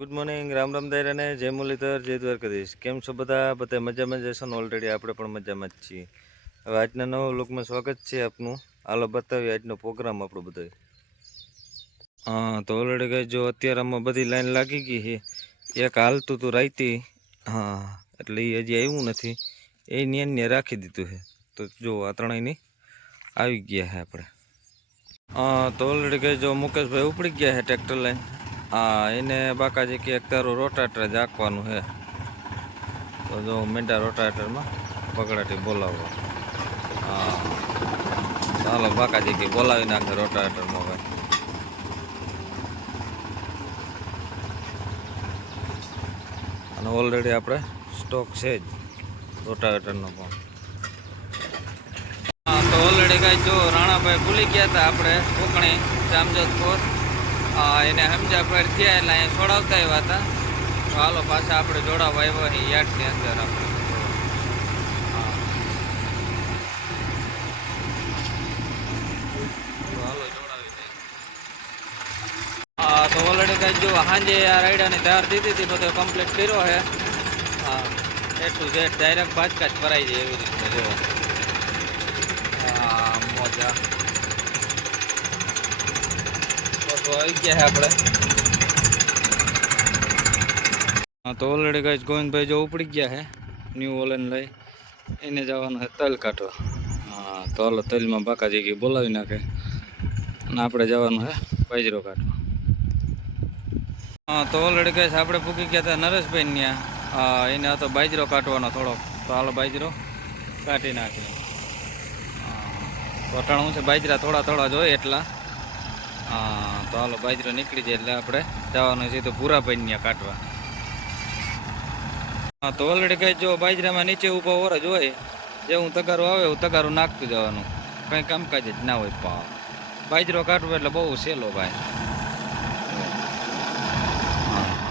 Good morning, Ram Ram દાયરા ને જય મુરલીધર, જય દ્વારકાધીશ. કેમ છો બધા મજામાં જશો ને? ઓલરેડી આપણે પણ મજામાં જ છીએ. હવે આજના નવા લોકમાં સ્વાગત છે આપનું. હાલો બતાવીએ આજનો પ્રોગ્રામ આપણો બધો. હા, તો ઓલરેડી કઈ જો અત્યારે આમાં બધી લાઈન લાગી ગઈ છે. એક હાલતું હતું રાઈતી, હા, એટલે એ હજી આવ્યું નથી. એ નિયન્ય રાખી દીધું છે. તો જો આ ત્રણેયની આવી ગયા છે આપણે. હા, તો ઓલરેડી કઈ જો મુકેશભાઈ ઉપડી ગયા છે ટ્રેક્ટર લાઈન. હા, એને બાકાજી કે એક તારું રોટાટર જ આંકવાનું છે. તો જો મેંડા રોટાટરમાં બગડાટી બોલાવો. હા, ચાલો બાકાજી કે બોલાવી નાખે રોટાટરમાં ભાઈ. અને ઓલરેડી આપણે સ્ટોક છે જ રોટાવેટરનો પણ. હા, તો ઓલરેડી કાંઈ જો રાણાભાઈ ભૂલી ગયા હતા આપણે કોકણી જામજોધપુર. એને સમજ્યા પર થયા એટલે અહીંયા છોડાવતા આવ્યા હતા. તો હાલો પાછા આપણે જોડાવા આવ્યા છીએ યાર્ડની અંદર આપણે. હા, તો ઓલરેડી કાંઈ જો સાંજે આ રાયડાની તૈયાર દીધી હતી, બધો કમ્પ્લીટ કર્યો છે. હા, એ ટુ ઝેડ ડાયરેક્ટ બાજકા જ ભરાઈ જાય એવી રીતે જો. હા, મોજા તો આવી ગયા છે આપણે. હા, તો ઓલરેડી કાંઈ ગોવિંદભાઈ જો ઉપડી ગયા છે ન્યૂ ઓલન લઈ. એને જવાનું છે તલ કાઢવા. હા, તો હાલો તલમાં બાકાજી કે બોલાવી નાખે અને આપણે જવાનું છે બાજરો કાઢવા. હા, તો ઓલરેડી કહીશ આપણે પૂકી ગયા હતા નરેશભાઈ ત્યાં. એને હતો બાજરો કાઢવાનો થોડોક. તો હાલો બાજરો કાઢી નાખીએ. વટાણ હું છે બાજરા થોડા થોડા જોઈએ એટલા. હા, તો હાલો બાજરો નીકળી જાય એટલે આપણે જવાનું છે તો પૂરા પૈન્યા કાઢવા. હા, તો ઓલરેડી કઈ જો બાજરામાં નીચે ઊભા ઓર જ હોય. જેવું તગારું આવે એવું તગારું નાખતું જવાનું. કંઈ કામકાજ જ ના હોય. બાજરો કાઢવો એટલે બહુ સહેલો ભાઈ.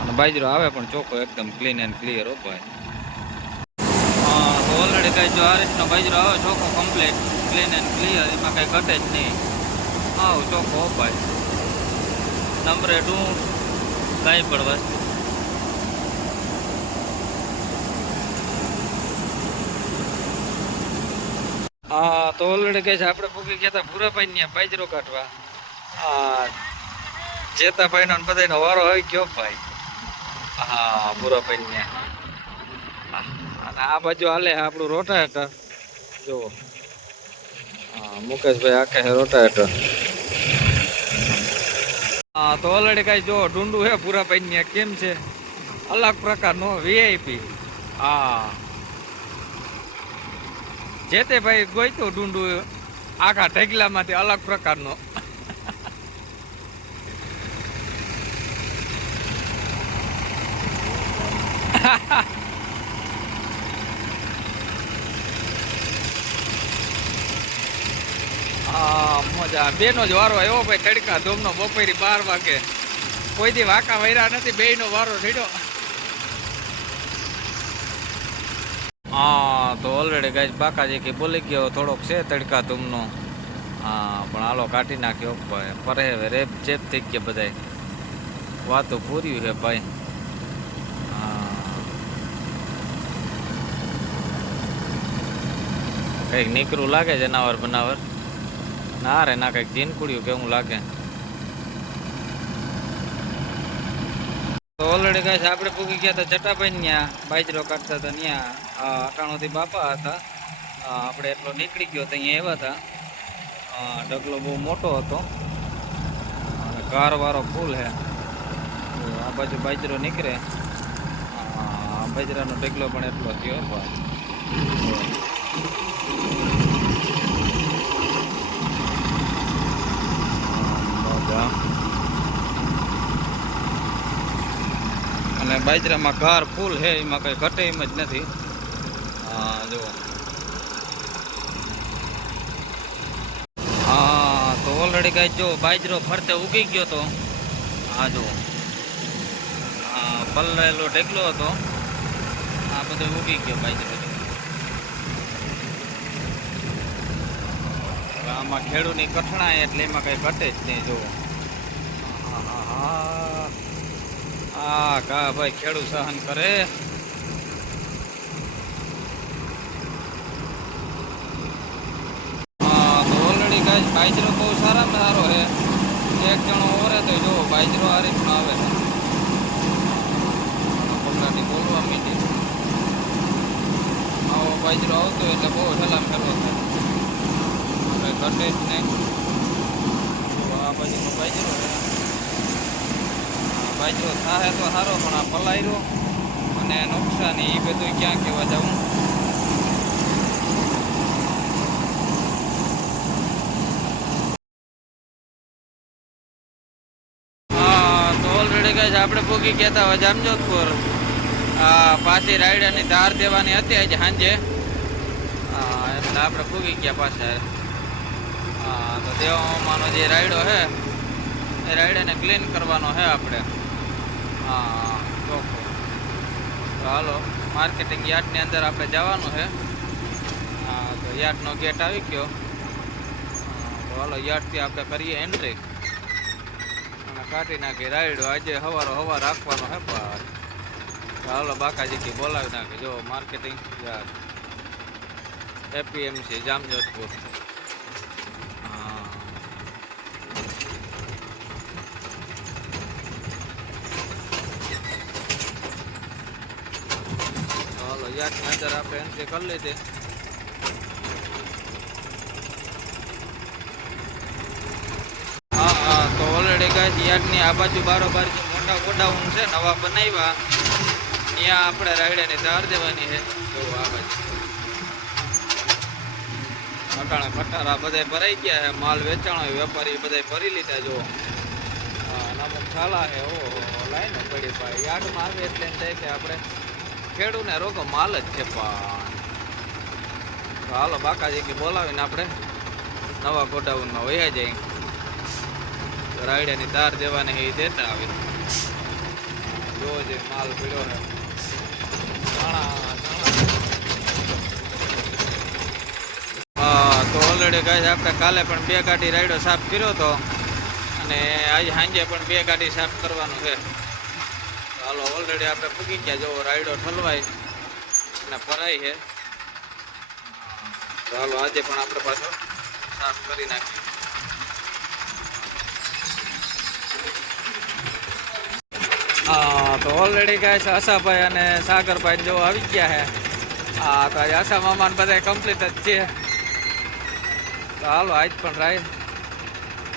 અને બાજરો આવે પણ ચોખ્ખો એકદમ ક્લીન એન્ડ ક્લિયર હો ભાઈ. હા, તો ઓલરેડી કઈ જો આ રીતનો બાજરો આવે ચોખ્ખો કમ્પ્લીટ ક્લીન એન્ડ ક્લિયર, એમાં કઈ ઘટે જ નહીં. આવ ચોખ્ખો હો ભાઈ. નંબરે ડું કાંઈ પણ વસ્તુ. હા, તો ઓલરેડી કહે છે આપણે પૂકી ગયા હતા ભૂરાભાઈ ને બાજરો કાઢવા. હા, જેતાભાઈ નો બધાનો વારો આવી ગયો ભાઈ. હા, ભૂરાભાઈ ને. અને આ બાજુ હાલે આપણું રોટાવેટર જુઓ. હા, મુકેશભાઈ આખે છે રોટાવેટર. હા, તો ઓલરેડી કઈ જો ઢૂંઢું હે ભૂરાભાઈ ને કેમ છે અલગ પ્રકારનો વીઆઈપી. હા, જે તે ભાઈ ગોઈતું ઢૂંઢું આખા ઢગલામાંથી અલગ પ્રકારનો. હા, મજા બેનો જ વારો આવ્યો ભાઈ. તડકા ધોમનો બપોરી 12 વાગે. કોઈ દી વાંકા વૈરા નથી, બેયનો વારો થયો. હા, તો ઓલરેડી ગાઈસ બાકાજી કે બોલી ગયો થોડોક છે તડકા ધૂમનો. હા, પણ હાલો કાઢી નાખ્યો ભાઈ. પરે હવે રેપ ચેપ થઈ ગયા બધા. વાતો પૂરી છે ભાઈ. હા, કંઈક નીકળું લાગે જનાવર બનાવર. ના રે ના, કંઈક જીનકુડિયું કેવું લાગે. તો ઓલરેડી કઈ આપણે પૂકી ગયા હતા જટાભાઈ ત્યાં બાજરો કાઢતા હતા ત્યાં. અટાણોથી બાપા હતા. આપણે એટલો નીકળી ગયો તો અહીંયા આવ્યા હતા. ડગલો બહુ મોટો હતો અને કાર વાળો ફૂલ છે. આ બાજુ બાજરો નીકળે. બાજરાનો ઢગલો પણ એટલો થયો ભાઈ. અને બાજરામાં ઘાર ફૂલ છે, એમાં કઈ ઘટે એમ જ નથી. હા, જુઓ. હા, તો ઓલરેડી કઈ જો બાજરો ફરતે ઉગી ગયો તો. હા, જુઓ. હા, પલળેલો ઢેકલો હતો. આ બધો ઉગી ગયો બાજરો. આમાં ખેડૂતની કઠણાય એટલે એમાં કઈ ઘટે જ નહીં. જુઓ. આ કા ભાઈ ખેડૂત સહન કરે. તો ઓલરેડી ગાય બાજરો બહુ સારામાં સારો છે. એક જણો ઓરે તો જો બાજરો આ રીતનો આવે છે. પકડાટી બોલવા મીઠી આવો બાજરો આવતો એટલે બહુ હેલામ ફેરવો થાય. આપણે ઘટે જ નહીં. આ બાજુનો બાજરો બાજરો થાય તો સારો, પણ આ પલાયરો અને નુકસાની એ બધું ક્યાં કહેવા જવું. તો ઓલરેડી કઈ આપણે પૂગી ગયા હતા હવે જામજોધપુર. પાછી રાયડાની ધાર દેવાની હતી આજે સાંજે, એટલે આપણે પૂગી ગયા પાછા. તો દેવામાં જે રાયડો છે એ રાયડાને ક્લીન કરવાનો છે આપણે. ચોખ્ખો. તો હાલો માર્કેટિંગ યાર્ડની અંદર આપણે જવાનું છે. તો યાર્ડનો ગેટ આવી ગયો. તો હાલો યાર્ડથી આપણે કરીએ એન્ટ્રી અને કાઢી નાખી રાયડો. આજે હવાર રાખવાનો છે. પણ હાલો બાકાજી બોલાવી નાખી. જો માર્કેટિંગ યાર્ડ એપીએમસી જામજોધપુર. યાર્ડની અંદર આપણે એન્ટ્રી કરી લીધી. તો ઓલરેડી ગાય યાર્ડની આ બાજુ બારોબાર જે મોટા ગોડાઉન છે નવા બનાવ્યા, ત્યાં આપણે રાયડાની ધાર દેવાની છે. તો આ બાજુ અટાણા ખટારા બધા ભરાઈ ગયા છે. માલ વેચાણો વેપારી બધા ભરી લીધા. જો અમુક ખાલા છે. ઓહો લાઈનો પડી પાય. યાર્ડમાં આવે એટલે એમ થાય કે આપણે ખેડૂને રોગો માલ જ છે. પણ હાલો બાકાજી બોલાવીને આપણે નવા ગોડાઉનમાં વયા જઈએ. રાયડાની તાર દેવાની એ દેતા આવી. જો જે માલ પીડ્યો છે. તો ઓલરેડી ગાય આપણે કાલે પણ 2 ગાડી રાયડો સાફ કર્યો હતો અને આજે સાંજે પણ 2 ગાડી સાફ કરવાનું છે. હાલો ઓલરેડી આપણે પૂગી ગયા. જો રાયડો ઠલવાય અને ભરાય છે. તો હાલો આજે પણ આપણે પાછો સાફ કરી નાખીએ. તો ઓલરેડી ગાય આશાભાઈ અને સાગરભાઈ જો આવી ગયા છે. તો આજે આશા મામાને બધા કમ્પ્લીટ જ છે. તો હાલો આજ પણ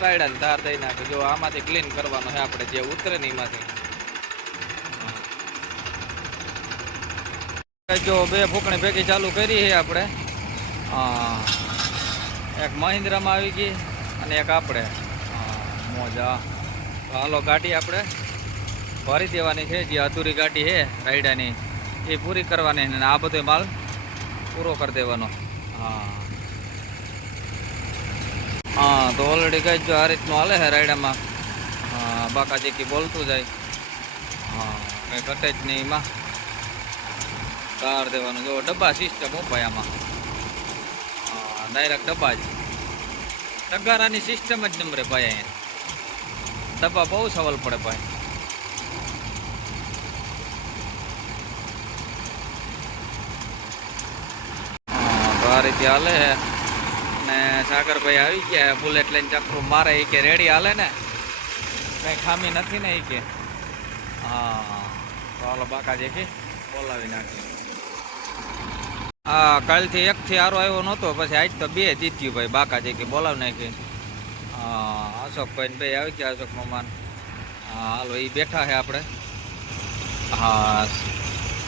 રાયડાની ધાર દઈ નાખે. જો આમાંથી ક્લીન કરવાનો છે આપણે, જે ઉતરે ને એમાંથી. જો 2 ફૂંકણી ભેગી ચાલુ કરી છે આપણે. એક મહિન્દ્રામાં આવી ગઈ અને એક આપણે મોજા. તો હાલો ગાડી આપણે ભરી દેવાની છે. જે અધૂરી ગાડી છે રાયડાની એ પૂરી કરવાની અને આ બધો માલ પૂરો કરી દેવાનો. તો ઓલરેડી કઈ જો આ રીતનું હાલે છે રાયડામાં. બાકાજી બોલતું જાય. કંઈ ઘટે જ નહીં. એમાં કાર દેવાનું. જો ડબ્બા સિસ્ટમ ઉપાય આમાં. ડાયરેક્ટ ડબ્બા જ તગારાની સિસ્ટમ જ નંબરે ભાઈ. અહીંયા ડબ્બા બહુ સવાલ પડે ભાઈ. તો આ રીતે હાલે છે. ને સાગરભાઈ આવી ગયા. બુલેટ લઈને ચક્રું મારે એ કે રેડી હાલે ને, કઈ ખામી નથી ને એ કે. તો હાલો બાકાજી બોલાવી નાખી. કાલથી 1 થી આરો આવ્યો નહોતો, પછી આજ તો 2 જીત્યું ભાઈ. બાકાજી બોલાવી નાખી. અશોકભાઈ ભાઈ આવી ગયા. અશોક મમાન. હાલો એ બેઠા છે આપણે.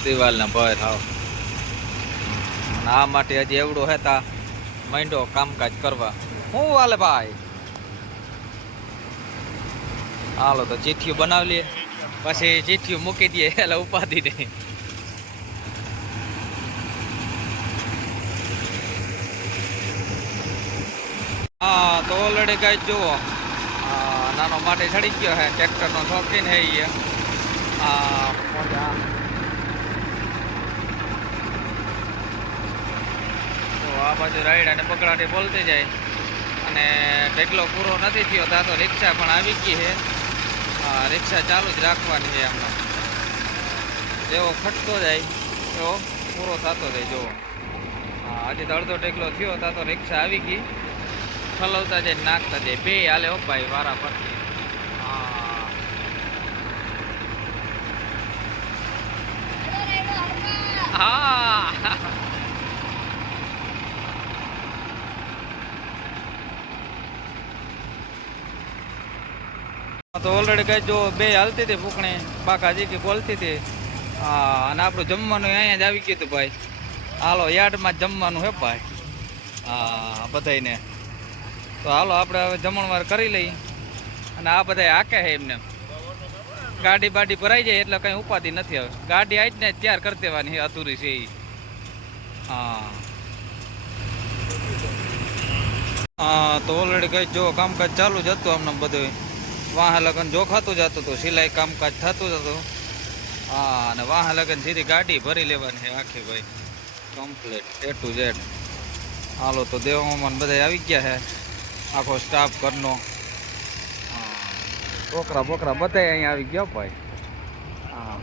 દિવાલના ભય થાવ. આ માટે હજી એવડું હેતા માંડો કામકાજ કરવા. શું હાલે ભાઈ? હાલો તો ચીઠિયું બનાવી લઈએ, પછી ચીઠિયું મૂકી દઈએ એટલે ઉપાધિ નહીં. તો ઓલરેડી કઈ જુઓ નાનો માટી ચડી ગયો છે. ટ્રેક્ટરનો શોખીન છે એ. તો આ બાજુ રાયડાને બકડાટી બોલતી જાય અને ઢેકલો પૂરો નથી થયો ત્યાં તો રિક્ષા પણ આવી ગઈ છે. રિક્ષા ચાલુ જ રાખવાની છે એમનો. જેવો ખટતો જાય એવો પૂરો થતો જાય. જુઓ હા, હજી તો અડધો ટેકલો થયો તા તો રિક્ષા આવી ગઈ. ઠલવતા જાય ને નાખતા જાય બે હાલે હો ભાઈ વારા પરથી. હા તો ઓલરેડી કઈ જો બે હાલતી હતી ફૂકણી બાકાજી કે બોલતી હતી. હા, અને આપણું જમવાનું અહીંયા જ આવી ગયું હતું ભાઈ. હાલો યાર્ડમાં જ જમવાનું હે ભાઈ. હા બધાને તો હાલો આપણે હવે જમણવાર કરી લઈ. અને આ બધા હાકે છે એમને ગાડી બાડી ભરાઈ જાય એટલે કઈ ઉપાધિ નથી. હવે ગાડી આવી જ ને તૈયાર કરી દેવાની છે અધૂરી છે એ. હા હા, તો ઓલરેડી કઈ જો કામકાજ ચાલુ જ હતું આમને બધું. વાહ લગન જોખાતું જતું હતું, સિલાઈ કામકાજ થતું હતું. હા, અને વાહ લગન સીધી ગાડી ભરી લેવાની છે આખી ભાઈ કમ્પ્લીટ A to Z. હાલો તો દેવામાં બધા આવી ગયા છે આખો સ્ટાફ ઘરનો. છોકરા બોકરા બધા અહીંયા આવી ગયા ભાઈ. હા,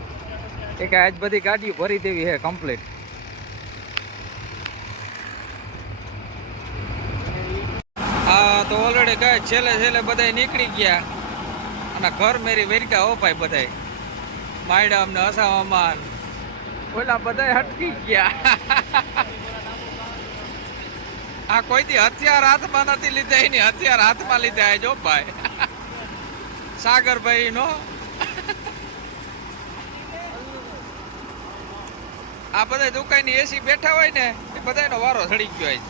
એક આજ બધી ગાડીઓ ભરી દેવી છે કમ્પ્લીટ. હા, તો ઓલરેડી કઈ છેલ્લે બધા નીકળી ગયા અને ઘર મેરી વેરકા હો ભાઈ બધા માયડા અમને હસાવામાં ઓલા બધા હટકી ગયા. આ કોઈથી હથિયાર હાથમાં નથી લીધા, એની હથિયાર હાથમાં લીધા જો ભાઈ સાગરભાઈ નો. આ બધા દુકાનની એસી બેઠા હોય ને એ બધાનો વારો ચડી ગયો હોય.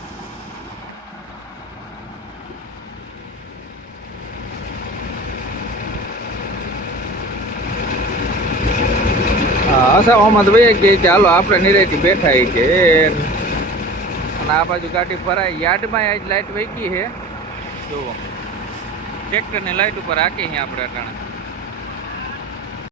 હસાવામાં તો ભાઈ કે ચાલો આપણે નિરાયથી બેઠા કે. અને આ બાજુ ગાડી ભરાય યાર્ડમાં આજ લાઈટ વહી ગઈ છે. જુઓ ટ્રેક્ટરની લાઈટ ઉપર હાકી છે આપણે અટાણે.